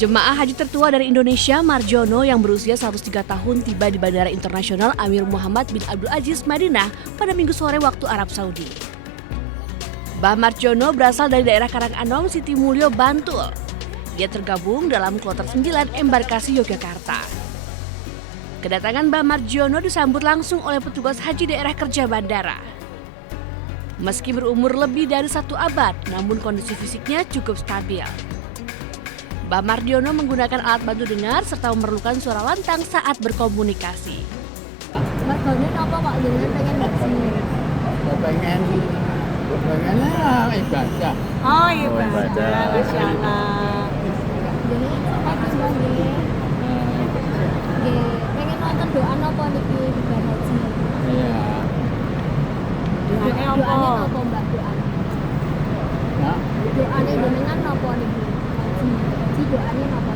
Jemaah haji tertua dari Indonesia, Marjono, yang berusia 103 tahun tiba di Bandara Internasional Amir Muhammad bin Abdul Aziz, Madinah pada Minggu sore waktu Arab Saudi. Mbah Marjono berasal dari daerah Karanganom, Sitimulyo, Bantul. Dia tergabung dalam kloter 9 embarkasi Yogyakarta. Kedatangan Mbah Marjono disambut langsung oleh petugas haji daerah kerja bandara. Meski berumur lebih dari 1 abad, namun kondisi fisiknya cukup stabil. Mbah Mardiono menggunakan alat bantu dengar serta memerlukan suara lantang saat berkomunikasi. Mbak Doni apa Pak dengan pengen haji? Pengennya ibadah. Oh ibadah, Masya Allah. Jadi pengen banget. Pengen nonton doa apa niki bukan haji? Iya. Doanya apa Mbak doa? Ya, Doanya jenengan apa niki? Haji doanya apa?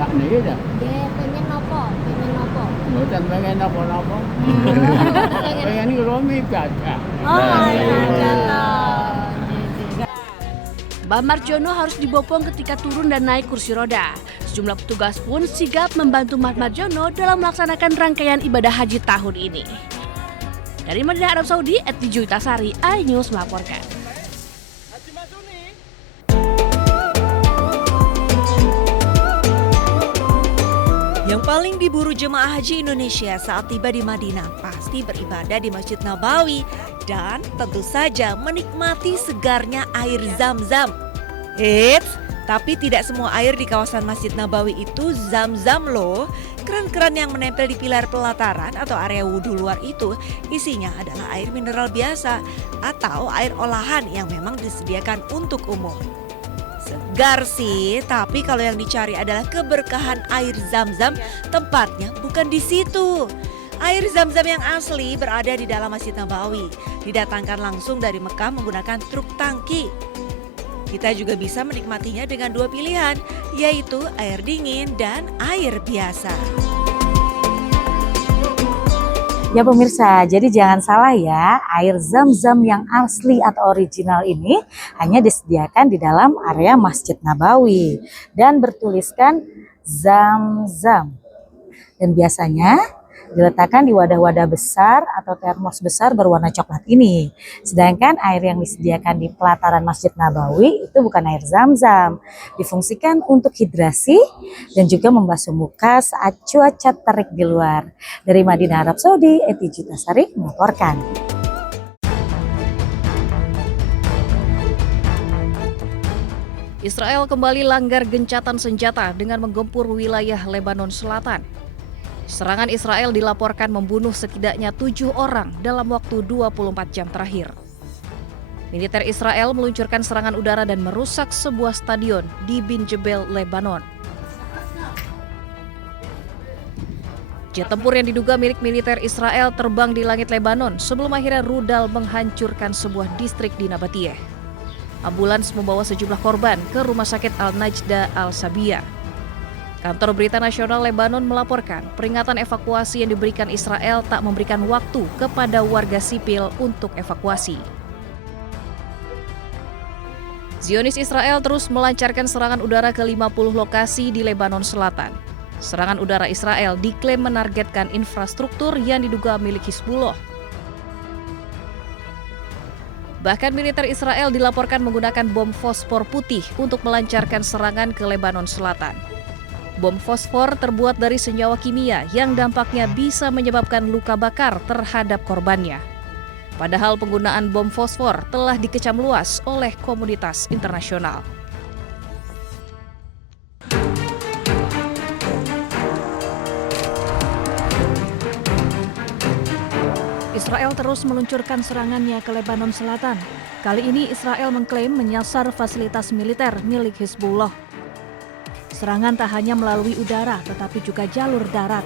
tak niki dah. Nggih, pengen apa? Mboten pengen napa-napa. Pengen ngrumi ibadah. Oh ibadah. Mbah Marjono harus dibopong ketika turun dan naik kursi roda. Sejumlah petugas pun sigap membantu Mbah Marjono dalam melaksanakan rangkaian ibadah haji tahun ini. Dari Madinah, Arab Saudi, Eti Juitasari, iNews melaporkan. Yang paling diburu jemaah haji Indonesia saat tiba di Madinah pasti beribadah di Masjid Nabawi dan tentu saja menikmati segarnya air Zam-Zam. Eits, tapi tidak semua air di kawasan Masjid Nabawi itu Zam-Zam loh. Keran-keran yang menempel di pilar pelataran atau area wudhu luar itu isinya adalah air mineral biasa atau air olahan yang memang disediakan untuk umum. Segar sih, tapi kalau yang dicari adalah keberkahan air Zam-Zam, tempatnya bukan di situ. Air Zam-Zam yang asli berada di dalam Masjid Nabawi, didatangkan langsung dari Mekah menggunakan truk tangki. Kita juga bisa menikmatinya dengan 2 pilihan, yaitu air dingin dan air biasa. Ya pemirsa, jadi jangan salah ya, air Zam-Zam yang asli atau original ini hanya disediakan di dalam area Masjid Nabawi dan bertuliskan Zam-Zam. Dan biasanya diletakkan di wadah-wadah besar atau termos besar berwarna coklat ini. Sedangkan air yang disediakan di pelataran Masjid Nabawi itu bukan air Zam-Zam. Difungsikan untuk hidrasi dan juga membasuh muka saat cuaca terik di luar. Dari Madinah, Arab Saudi, Eti Juitasari melaporkan. Israel kembali langgar gencatan senjata dengan menggempur wilayah Lebanon Selatan. Serangan Israel dilaporkan membunuh setidaknya 7 orang dalam waktu 24 jam terakhir. Militer Israel meluncurkan serangan udara dan merusak sebuah stadion di Bin Jebel, Lebanon. Jet tempur yang diduga milik militer Israel terbang di langit Lebanon sebelum akhirnya rudal menghancurkan sebuah distrik di Nabatiyeh. Ambulans membawa sejumlah korban ke Rumah Sakit Al-Najda Al-Sabiyah. Kantor Berita Nasional Lebanon melaporkan peringatan evakuasi yang diberikan Israel tak memberikan waktu kepada warga sipil untuk evakuasi. Zionis Israel terus melancarkan serangan udara ke 50 lokasi di Lebanon Selatan. Serangan udara Israel diklaim menargetkan infrastruktur yang diduga milik Hizbullah. Bahkan militer Israel dilaporkan menggunakan bom fosfor putih untuk melancarkan serangan ke Lebanon Selatan. Bom fosfor terbuat dari senyawa kimia yang dampaknya bisa menyebabkan luka bakar terhadap korbannya. Padahal penggunaan bom fosfor telah dikecam luas oleh komunitas internasional. Israel terus meluncurkan serangannya ke Lebanon Selatan. Kali ini Israel mengklaim menyasar fasilitas militer milik Hizbullah. Serangan tak hanya melalui udara, tetapi juga jalur darat.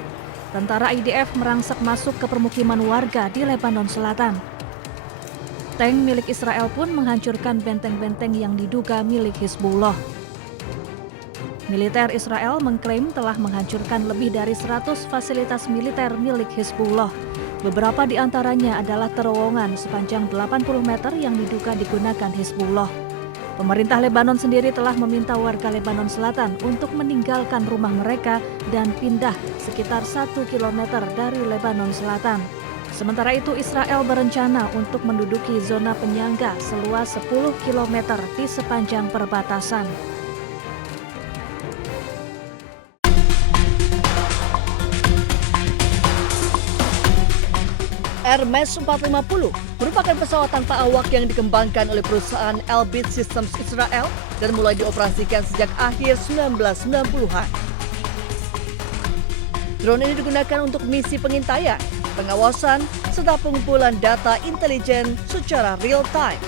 Tentara IDF merangsek masuk ke permukiman warga di Lebanon Selatan. Tank milik Israel pun menghancurkan benteng-benteng yang diduga milik Hizbullah. Militer Israel mengklaim telah menghancurkan lebih dari 100 fasilitas militer milik Hizbullah. Beberapa di antaranya adalah terowongan sepanjang 80 meter yang diduga digunakan Hizbullah. Pemerintah Lebanon sendiri telah meminta warga Lebanon Selatan untuk meninggalkan rumah mereka dan pindah sekitar 1 km dari Lebanon Selatan. Sementara itu, Israel berencana untuk menduduki zona penyangga seluas 10 km di sepanjang perbatasan. Hermes 450 merupakan pesawat tanpa awak yang dikembangkan oleh perusahaan Elbit Systems Israel dan mulai dioperasikan sejak akhir 1990-an. Drone ini digunakan untuk misi pengintaian, pengawasan, serta pengumpulan data intelijen secara real-time.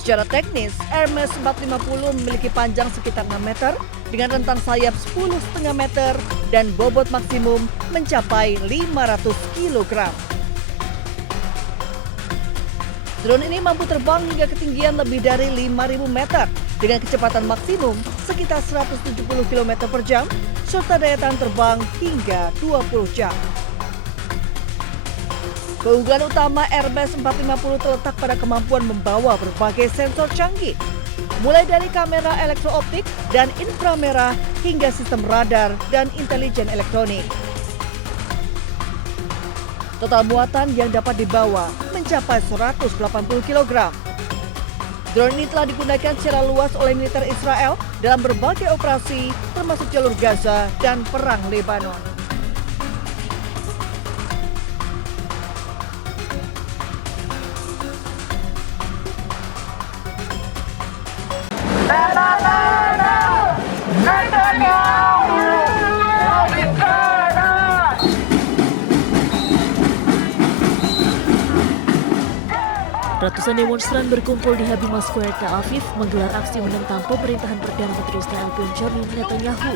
Secara teknis, Hermes 450 memiliki panjang sekitar 6 meter dengan rentan sayap 10,5 meter dan bobot maksimum mencapai 500 kg. Drone ini mampu terbang hingga ketinggian lebih dari 5.000 meter dengan kecepatan maksimum sekitar 170 km per jam serta daya tahan terbang hingga 20 jam. Keunggulan utama Hermes 450 terletak pada kemampuan membawa berbagai sensor canggih, mulai dari kamera elektrooptik dan inframerah hingga sistem radar dan intelijen elektronik. Total muatan yang dapat dibawa mencapai 180 kg. Drone ini telah digunakan secara luas oleh militer Israel dalam berbagai operasi termasuk jalur Gaza dan Perang Lebanon. Ratusan demonstran berkumpul di Habima Square, Tel Aviv menggelar aksi menentang pemerintahan Perdana Menteri Israel Benjamin Netanyahu.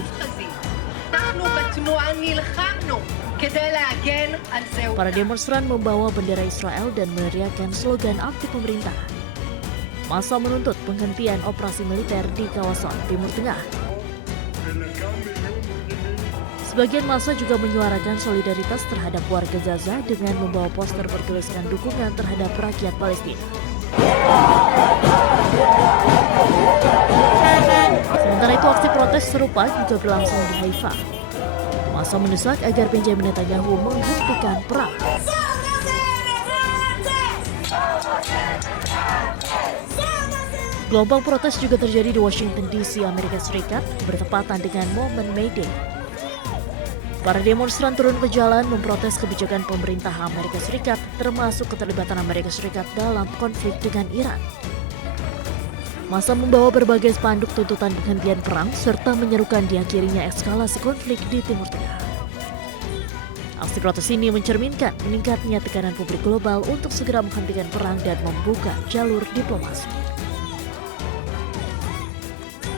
Para demonstran membawa bendera Israel dan meneriakkan slogan anti pemerintah. Massa menuntut penghentian operasi militer di kawasan Timur Tengah. Sebagian massa juga menyuarakan solidaritas terhadap warga Gaza dengan membawa poster bertuliskan dukungan terhadap rakyat Palestina. Sementara itu, aksi protes serupa juga berlangsung di Haifa. Massa mendesak agar Benjamin Netanyahu menghentikan perang. Gelombang protes juga terjadi di Washington DC, Amerika Serikat, bertepatan dengan momen May Day. Para demonstran turun ke jalan memprotes kebijakan pemerintah Amerika Serikat, termasuk keterlibatan Amerika Serikat dalam konflik dengan Iran. Massa membawa berbagai spanduk tuntutan penghentian perang serta menyerukan diakhirinya eskalasi konflik di Timur Tengah. Aksi protes ini mencerminkan meningkatnya tekanan publik global untuk segera menghentikan perang dan membuka jalur diplomasi.